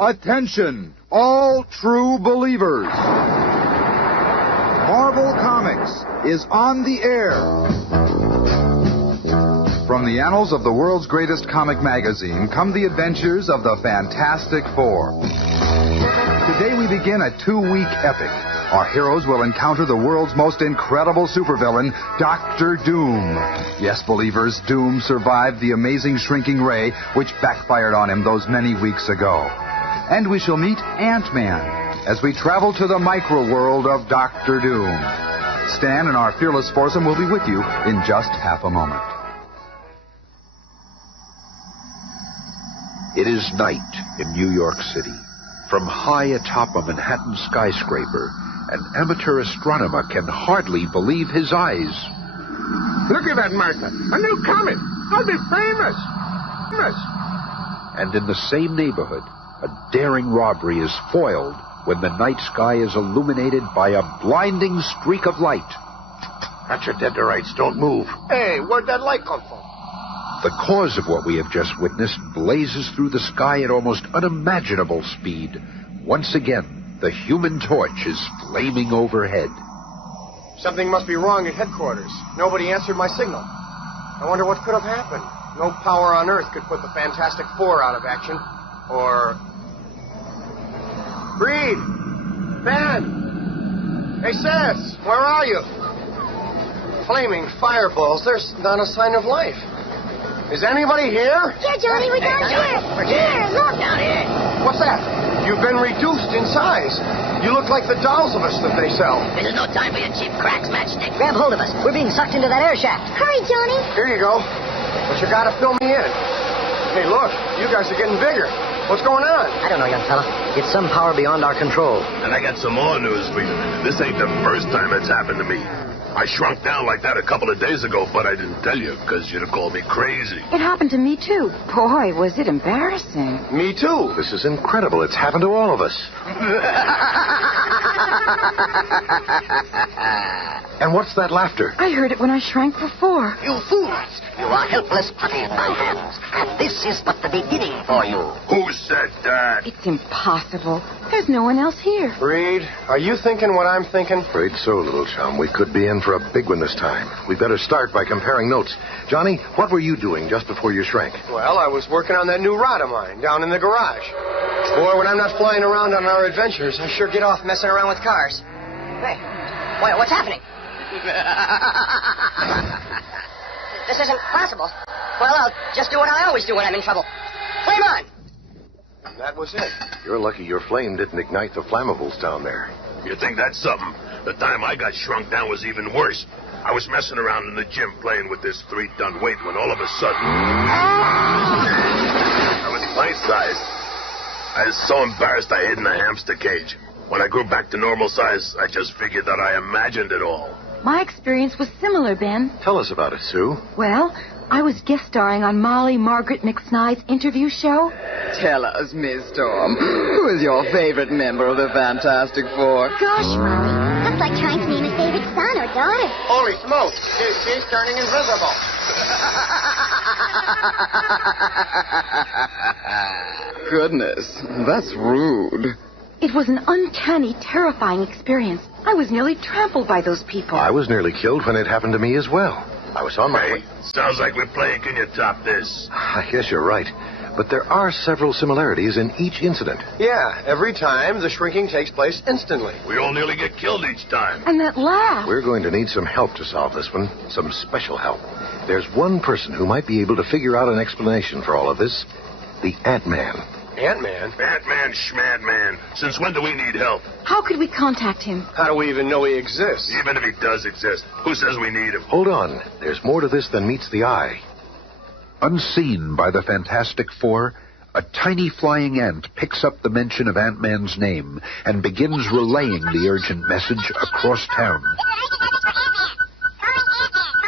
Attention, all true believers. Marvel Comics is on the air. From the annals of the world's greatest comic magazine come the adventures of the Fantastic Four. Today we begin a 2-week epic. Our heroes will encounter the world's most incredible supervillain, Dr. Doom. Yes, believers, Doom survived the amazing shrinking ray which backfired on him those many weeks ago. And we shall meet Ant-Man as we travel to the micro-world of Dr. Doom. Stan and our fearless foursome will be with you in just half a moment. It is night in New York City. From high atop a Manhattan skyscraper, an amateur astronomer can hardly believe his eyes. Look at that, Martha. A new comet. I'll be famous. And in the same neighborhood, a daring robbery is foiled when the night sky is illuminated by a blinding streak of light. That's your dead to rights. Don't move. Hey, where'd that light come from? The cause of what we have just witnessed blazes through the sky at almost unimaginable speed. Once again, the Human Torch is flaming overhead. Something must be wrong at headquarters. Nobody answered my signal. I wonder what could have happened. No power on Earth could put the Fantastic Four out of action. Or... Breed! Ben! Hey, Sis! Where are you? Flaming fireballs. There's not a sign of life. Is anybody here? Here, Johnny, we're down here. We're here, look. Down here. What's that? You've been reduced in size. You look like the dolls of us that they sell. This is no time for your cheap cracks, Matchstick. Grab hold of us. We're being sucked into that air shaft. Hurry, Johnny. Here you go. But you gotta fill me in. Hey, look, you guys are getting bigger. What's going on? I don't know, young fella. It's some power beyond our control. And I got some more news for you. This ain't the first time it's happened to me. I shrunk down like that a couple of days ago, but I didn't tell you because you'd have called me crazy. It happened to me, too. Boy, was it embarrassing. Me too. This is incredible. It's happened to all of us. And what's that laughter? I heard it when I shrank before. You fools! You are helpless putty in my hands. And this is but the beginning for you. Who said that? It's impossible. There's no one else here. Reed, are you thinking what I'm thinking? Afraid so, little chum. We could be in for a big one this time. We'd better start by comparing notes. Johnny, what were you doing just before you shrank? Well, I was working on that new rod of mine down in the garage. Boy, when I'm not flying around on our adventures, I sure get off messing around with cars. Hey, what's happening? This isn't possible. Well, I'll just do what I always do when I'm in trouble. Flame on! That was it. You're lucky your flame didn't ignite the flammables down there. You think that's something? The time I got shrunk down was even worse. I was messing around in the gym playing with this 3-ton weight when all of a sudden... I was pint-sized. I was so embarrassed I hid in a hamster cage. When I grew back to normal size, I just figured that I imagined it all. My experience was similar, Ben. Tell us about it, Sue. Well, I was guest starring on Molly Margaret McSnide's interview show. Tell us, Miss Storm, who is your favorite member of the Fantastic Four? Gosh, Molly, that's like trying to name a favorite son or daughter. Holy smokes, she's turning invisible. Goodness, that's rude. It was an uncanny, terrifying experience. I was nearly trampled by those people. I was nearly killed when it happened to me as well. I was on my way. Sounds like we're playing Can You Top This? I guess you're right. But there are several similarities in each incident. Yeah, every time the shrinking takes place instantly. We all nearly get killed each time. And that laugh. We're going to need some help to solve this one. Some special help. There's one person who might be able to figure out an explanation for all of this. The Ant-Man. Ant-Man? Ant-Man, Schmad-Man. Since when do we need help? How could we contact him? How do we even know he exists? Even if he does exist, who says we need him? Hold on. There's more to this than meets the eye. Unseen by the Fantastic Four, a tiny flying ant picks up the mention of Ant-Man's name and begins relaying the urgent message across town.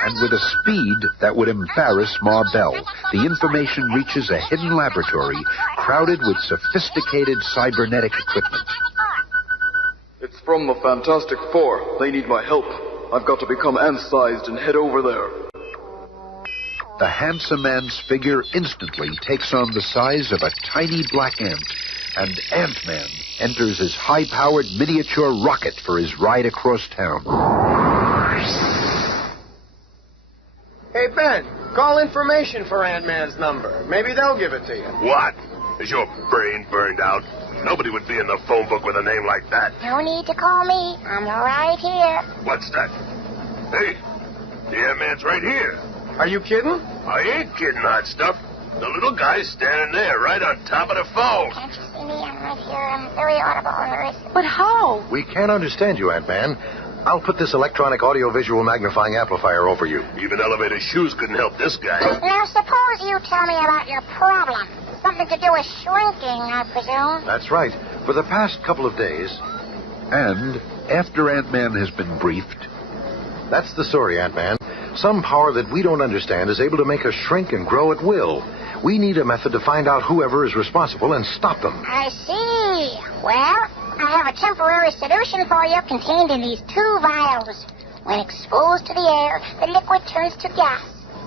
And with a speed that would embarrass Ma Bell, the information reaches a hidden laboratory crowded with sophisticated cybernetic equipment. It's from the Fantastic Four. They need my help. I've got to become ant-sized and head over there. The handsome man's figure instantly takes on the size of a tiny black ant, and Ant-Man enters his high-powered miniature rocket for his ride across town. Hey, Ben, call information for Ant-Man's number. Maybe they'll give it to you. What? Is your brain burned out? Nobody would be in the phone book with a name like that. No need to call me. I'm right here. What's that? Hey, the Ant-Man's right here. Are you kidding? I ain't kidding, hot stuff. The little guy's standing there, right on top of the phone. Can't you see me? I'm right here. I'm very audible on the wrist. But how? We can't understand you, Ant-Man. I'll put this electronic audio-visual magnifying amplifier over you. Even elevator shoes couldn't help this guy. Now, suppose you tell me about your problem. Something to do with shrinking, I presume. That's right. For the past couple of days. And after Ant-Man has been briefed... That's the story, Ant-Man. Some power that we don't understand is able to make us shrink and grow at will. We need a method to find out whoever is responsible and stop them. I see. Well, I have a temporary solution for you contained in these 2 vials. When exposed to the air, the liquid turns to gas.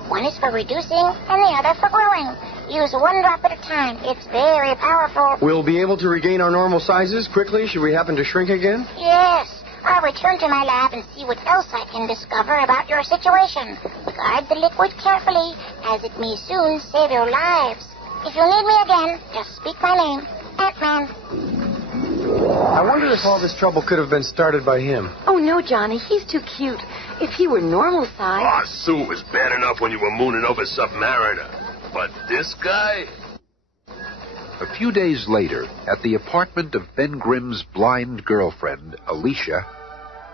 One is for reducing and the other for growing. Use 1 drop at a time. It's very powerful. We'll be able to regain our normal sizes quickly should we happen to shrink again? Yes. I'll return to my lab and see what else I can discover about your situation. Guard the liquid carefully, as it may soon save your lives. If you need me again, just speak my name, Ant-Man. I wonder if all this trouble could have been started by him. Oh, no, Johnny. He's too cute. If he were normal size... Aw, Sue was bad enough when you were mooning over Submariner. But this guy... A few days later, at the apartment of Ben Grimm's blind girlfriend, Alicia...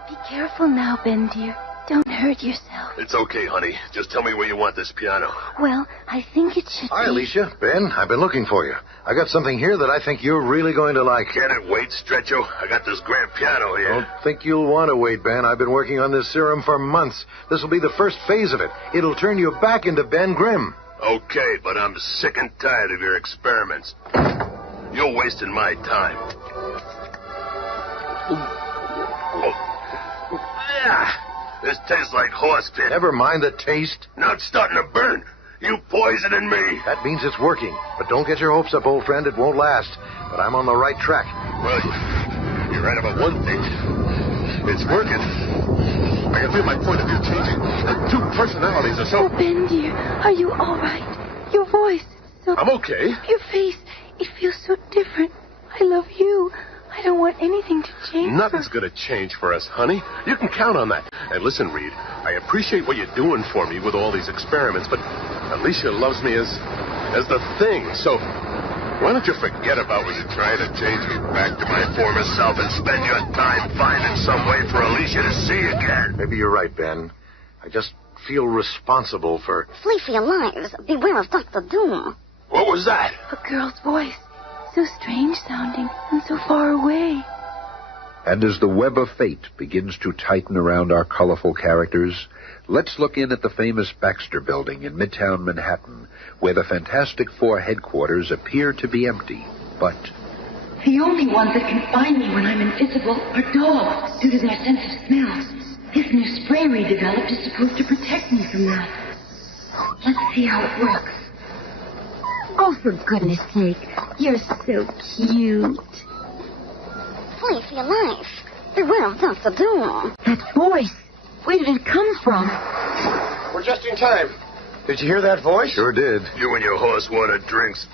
Be careful now, Ben, dear. Don't hurt yourself. It's okay, honey. Just tell me where you want this piano. Well, I think it should Hi, be... Alicia. Ben, I've been looking for you. I got something here that I think you're really going to like. Can it wait, Stretcho? I got this grand piano here. Don't think you'll want to wait, Ben. I've been working on this serum for months. This will be the first phase of it. It'll turn you back into Ben Grimm. Okay, but I'm sick and tired of your experiments. You're wasting my time. This tastes like horse pit. Never mind the taste. Now it's starting to burn. You poisoning me. That means it's working. But don't get your hopes up, old friend. It won't last. But I'm on the right track. Well, you're right about one thing. It's working. I can feel my point of view changing. 2 personalities or so. Oh, Ben, dear, are you all right? Your voice, so... I'm okay. Your face, it feels so different. I love you. I don't want anything to change. Nothing's going to change for us, honey. You can count on that. And listen, Reed, I appreciate what you're doing for me with all these experiments, but Alicia loves me as the thing. So why don't you forget about what you're trying to change me back to my former self and spend your time finding some way for Alicia to see again? Maybe you're right, Ben. I just feel responsible for... Flee for your lives. Beware of Dr. Doom. What was that? A girl's voice. So strange sounding and so far away. And as the web of fate begins to tighten around our colorful characters, let's look in at the famous Baxter Building in Midtown Manhattan, where the Fantastic Four headquarters appear to be empty. But the only ones that can find me when I'm invisible are dogs, due to their sense of smell. This new spray we developed is supposed to protect me from that. Let's see how it works. Oh, for goodness sake. You're so cute. Flee for your life. Beware of Dr. Doom. That voice. Where did it come from? We're just in time. Did you hear that voice? Sure did. You and your horse water drinks.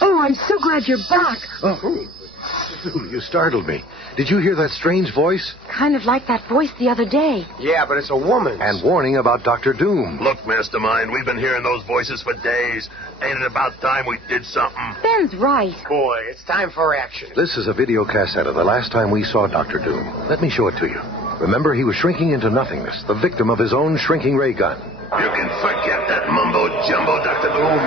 Oh, I'm so glad you're back. Oh, you startled me. Did you hear that strange voice? Kind of like that voice the other day. Yeah, but it's a woman. And warning about Dr. Doom. Look, Mastermind, we've been hearing those voices for days. Ain't it about time we did something? Ben's right. Boy, it's time for action. This is a video cassette of the last time we saw Dr. Doom. Let me show it to you. Remember, he was shrinking into nothingness, the victim of his own shrinking ray gun. You can forget that mumbo-jumbo, Dr. Doom.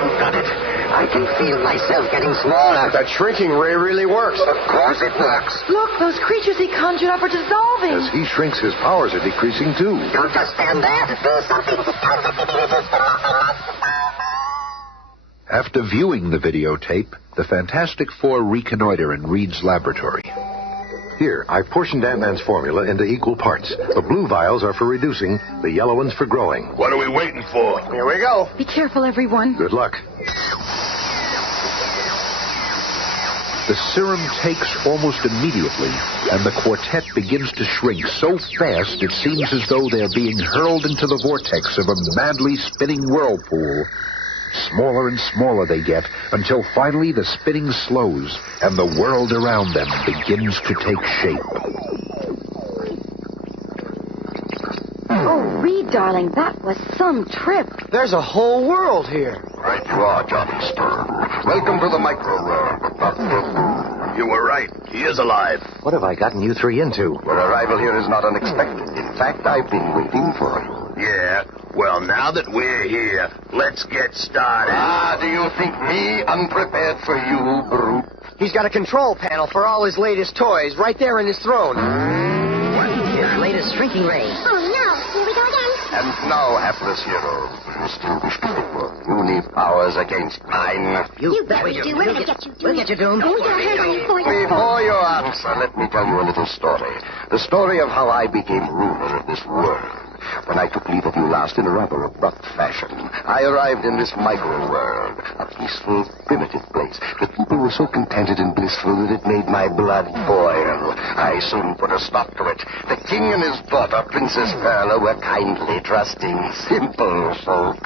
You've got it. I can feel myself getting smaller. That shrinking ray really works. Of course it works. Look, those creatures he conjured up are dissolving. As he shrinks, his powers are decreasing, too. Don't just stand there. Do something. after viewing the videotape, the Fantastic Four reconnoiter in Reed's laboratory. Here, I've portioned Ant-Man's formula into equal parts. The blue vials are for reducing, the yellow ones for growing. What are we waiting for? Here we go. Be careful, everyone. Good luck. The serum takes almost immediately, and the quartet begins to shrink so fast it seems as though they're being hurled into the vortex of a madly spinning whirlpool. Smaller and smaller they get, until finally the spinning slows, and the world around them begins to take shape. Oh, Reed, darling, that was some trip. There's a whole world here. Right you are, Johnny Stern. Welcome to the micro world. You were right. He is alive. What have I gotten you three into? Your arrival here is not unexpected. In fact, I've been waiting for you. Yeah? Well, now that we're here, let's get started. Do you think me unprepared for you, brute? He's got a control panel for all his latest toys right there in his throne. His latest shrinking ray. Oh, no. Here we go again. And now, hapless hero, you still wish to report puny powers against mine? You bet we do. We're gonna get you, Doom. We'll get you, Doom. Oh, yeah, for you. Before you answer, let me tell you a little story. The story of how I became ruler of this world. When I took leave of you last in a rather abrupt fashion, I arrived in this micro-world, a peaceful, primitive place. The people were so contented and blissful that it made my blood boil. I soon put a stop to it. The king and his daughter, Princess Perla, were kindly, trusting, simple folk.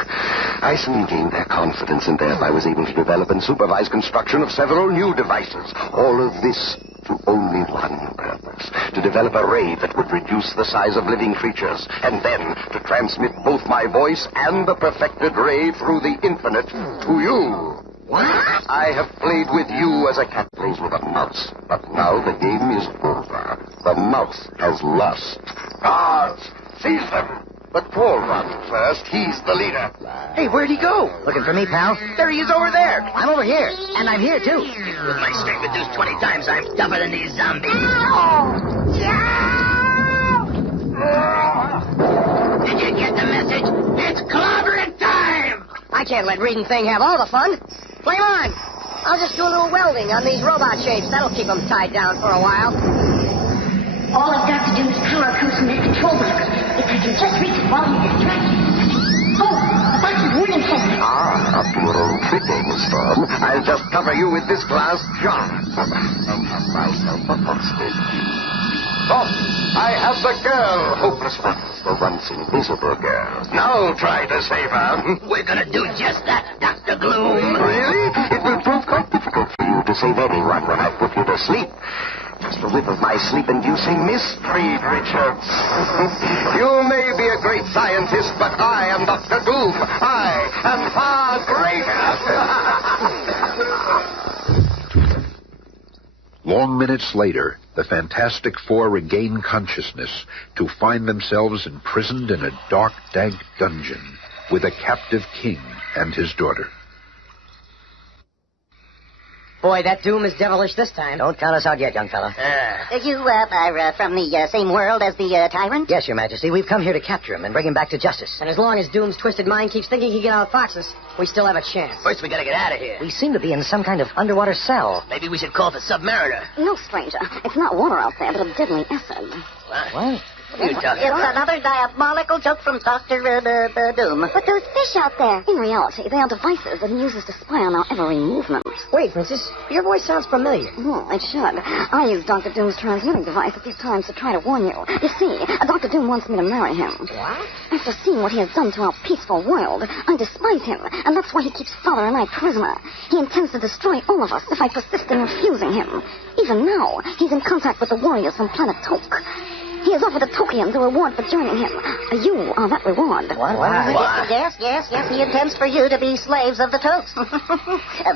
I soon gained their confidence and thereby was able to develop and supervise construction of several new devices. All of this to only one purpose, to develop a ray that would reduce the size of living creatures, and then to transmit both my voice and the perfected ray through the infinite to you. What? I have played with you as a cat plays with a mouse, but now the game is over. The mouse has lost. Guards, seize them. But Paul runs first. He's the leader. Hey, where'd he go? Looking for me, pal? There he is over there. I'm over here. And I'm here, too. With my strength reduced 20 times, I'm tougher than these zombies. Did you get the message? It's clobbering time! I can't let Reed and Thing have all the fun. Flame on! I'll just do a little welding on these robot shapes. That'll keep them tied down for a while. All I've got to do is power comes from that control box. If I can just reach it while he's distracted. Oh, a box of warning systems. Up to your own triple, Miss Storm. I'll just cover you with this glass jar. And have myself a hostage. Oh, I have the girl, Hopeless Ones, the once invisible girl. Now try to save her. We're gonna do just that, Dr. Gloom. Really? It will prove quite difficult for you to save anyone when I put you to sleep. Just a whiff of my sleep-inducing mystery, Richards. You may be a great scientist, but I am Dr. Doom. I am far greater. Long minutes later, the Fantastic Four regain consciousness to find themselves imprisoned in a dark, dank dungeon with a captive king and his daughter. Boy, that Doom is devilish this time. Don't count us out yet, young fella. You are from the same world as the tyrant? Yes, Your Majesty. We've come here to capture him and bring him back to justice. And as long as Doom's twisted mind keeps thinking he can outfox us, we still have a chance. First, we gotta get out of here. We seem to be in some kind of underwater cell. Maybe we should call the Submariner. No, stranger. It's not water out there, but a deadly acid. What? It's another diabolical joke from Dr. Doom. But those fish out there, in reality, they are devices that he uses to spy on our every movement. Wait, Princess, your voice sounds familiar. It should. I use Dr. Doom's transmitting device at these times to try to warn you. You see, Dr. Doom wants me to marry him. What? After seeing what he has done to our peaceful world, I despise him, and that's why he keeps Father and I prisoner. He intends to destroy all of us if I persist in refusing him. Even now, he's in contact with the warriors from planet Toke. He has offered a token as a reward for joining him. You are that reward. What? Yes. He intends for you to be slaves of the Tokes.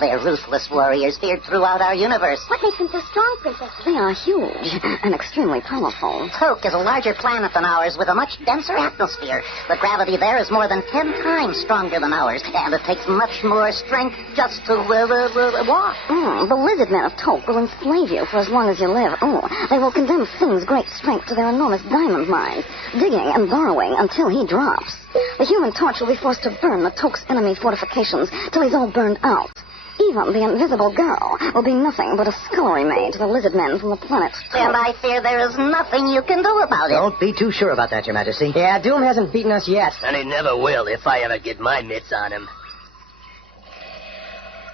They're ruthless warriors feared throughout our universe. What makes them so strong, Princess? They are huge and extremely powerful. Toke is a larger planet than ours with a much denser atmosphere. The gravity there is more than 10 times stronger than ours, and it takes much more strength just to walk. The lizard men of Toke will enslave you for as long as you live. They will condemn Thing's great strength to their enormous diamond mines, digging and burrowing until he drops. The Human Torch will be forced to burn the Toke's enemy fortifications till he's all burned out. Even the Invisible Girl will be nothing but a scullery maid to the lizard men from the planet Toke. And I fear there is nothing you can do about it. Don't be too sure about that, Your Majesty. Yeah, Doom hasn't beaten us yet. And he never will if I ever get my mitts on him.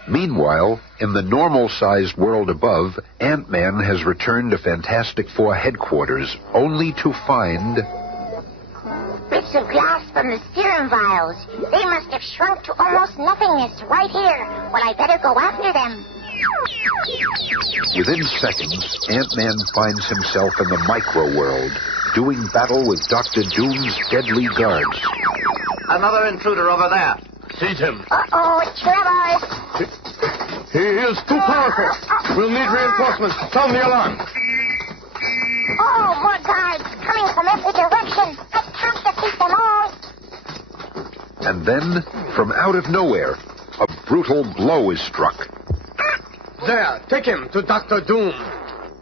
Meanwhile, in the normal-sized world above, Ant-Man has returned to Fantastic Four headquarters, only to find... bits of glass from the serum vials. They must have shrunk to almost nothingness right here. Well, I better go after them. Within seconds, Ant-Man finds himself in the micro-world, doing battle with Dr. Doom's deadly guards. Another intruder over there. Seize him. Uh-oh, Trevor. He is too powerful. We'll need reinforcements. Sound the alarm. Oh, more guards coming from every direction. I can't defeat them all. And then, from out of nowhere, a brutal blow is struck. There, take him to Dr. Doom.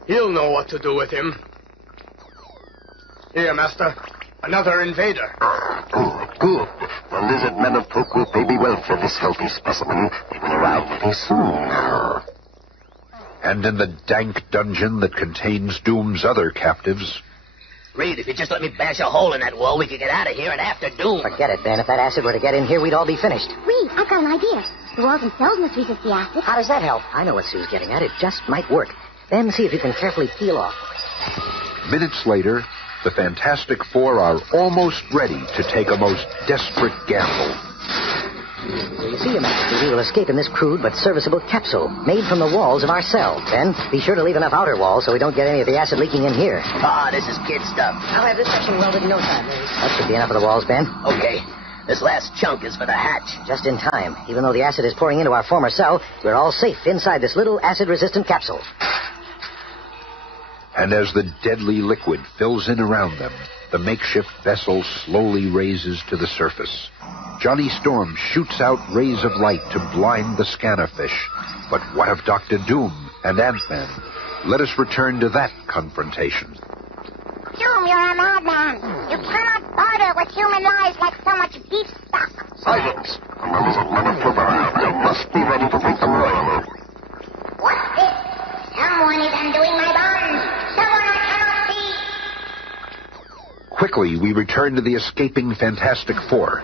He'll know what to do with him. Here, Master. Another invader. Good. The lizard men of Toke will pay me well for this healthy specimen. They will arrive very soon. And in the dank dungeon that contains Doom's other captives... Reed, if you just let me bash a hole in that wall, we could get out of here and after Doom. Forget it, Ben. If that acid were to get in here, we'd all be finished. Reed, I've got an idea. The walls themselves must resist the acid. How does that help? I know what Sue's getting at. It just might work. Ben, see if you can carefully peel off. Minutes later, the Fantastic Four are almost ready to take a most desperate gamble. You see, Your Majesty, we will escape in this crude but serviceable capsule made from the walls of our cell. Ben, be sure to leave enough outer walls so we don't get any of the acid leaking in here. Ah, this is kid stuff. I'll have this section welded in no time. That should be enough of the walls, Ben. Okay. This last chunk is for the hatch. Just in time. Even though the acid is pouring into our former cell, we're all safe inside this little acid-resistant capsule. And as the deadly liquid fills in around them, the makeshift vessel slowly raises to the surface. Johnny Storm shoots out rays of light to blind the scanner fish. But what of Dr. Doom and Ant-Man? Let us return to that confrontation. Doom, you're a madman. You cannot barter with human lives like so much beef stock. Silence! The lizard men of Toke, you must be ready to take them royally. What's this? Someone is undoing my bonds. Someone I cannot see. Quickly, we return to the escaping Fantastic Four.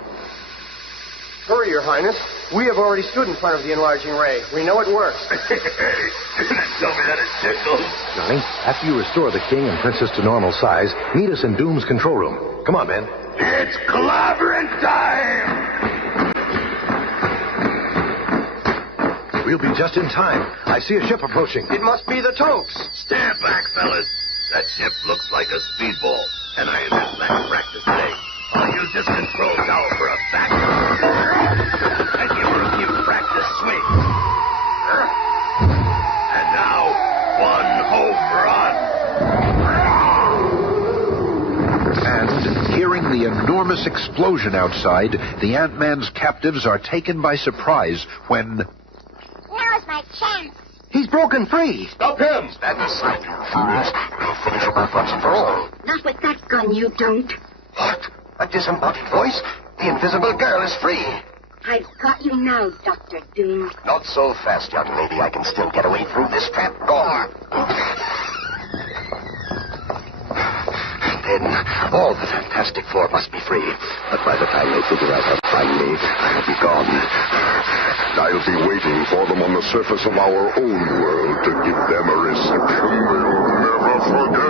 Hurry, Your Highness. We have already stood in front of the enlarging ray. We know it works. Tell me that it tickles. Johnny, after you restore the king and princess to normal size, meet us in Doom's control room. Come on, Ben. It's clobbering time! We'll be just in time. I see a ship approaching. It must be the Tokes. Stand back, fellas. That ship looks like a speedball, and I haven't had practice today. I'll use this control tower for a back and give her a few practice swings. And now, one home run. And, hearing the enormous explosion outside, the Ant-Man's captives are taken by surprise when... Now's my chance. He's broken free. Stop him! Stand aside, you fools. We'll finish him off once and for all. Not with that gun, you don't. What? A disembodied voice? The invisible girl is free. I've got you now, Dr. Doom. Not so fast, young lady. I can still get away through this trap door. Then all the Fantastic Four must be free. But by the time they figure out how to find me, I'll be gone. I'll be waiting for them on the surface of our own world to give them a reception they'll never forget.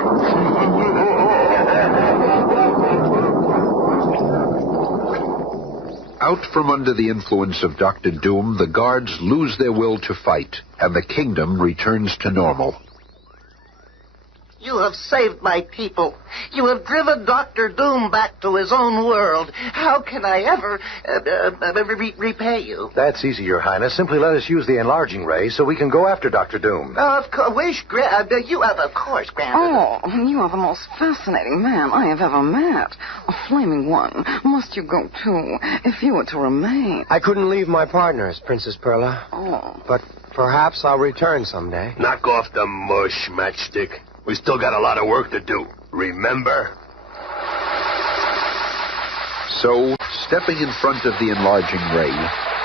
Out from under the influence of Dr. Doom, the guards lose their will to fight, and the kingdom returns to normal. You have saved my people. You have driven Dr. Doom back to his own world. How can I ever repay you? That's easy, Your Highness. Simply let us use the enlarging ray so we can go after Dr. Doom. Of course, Grand. Oh, you are the most fascinating man I have ever met. A flaming one. Must you go too, if you were to remain? I couldn't leave my partners, Princess Perla. Oh. But perhaps I'll return someday. Knock off the mush, Matchstick. We still got a lot of work to do. Remember? So, stepping in front of the enlarging ray,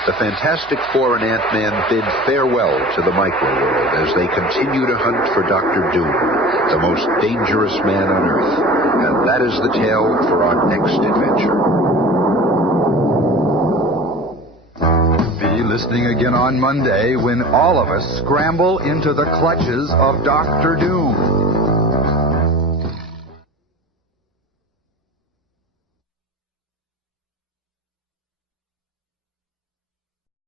the Fantastic Four and Ant-Man bid farewell to the micro-world as they continue to hunt for Dr. Doom, the most dangerous man on Earth. And that is the tale for our next adventure. Feeling listening again on Monday when all of us scramble into the clutches of Dr. Doom.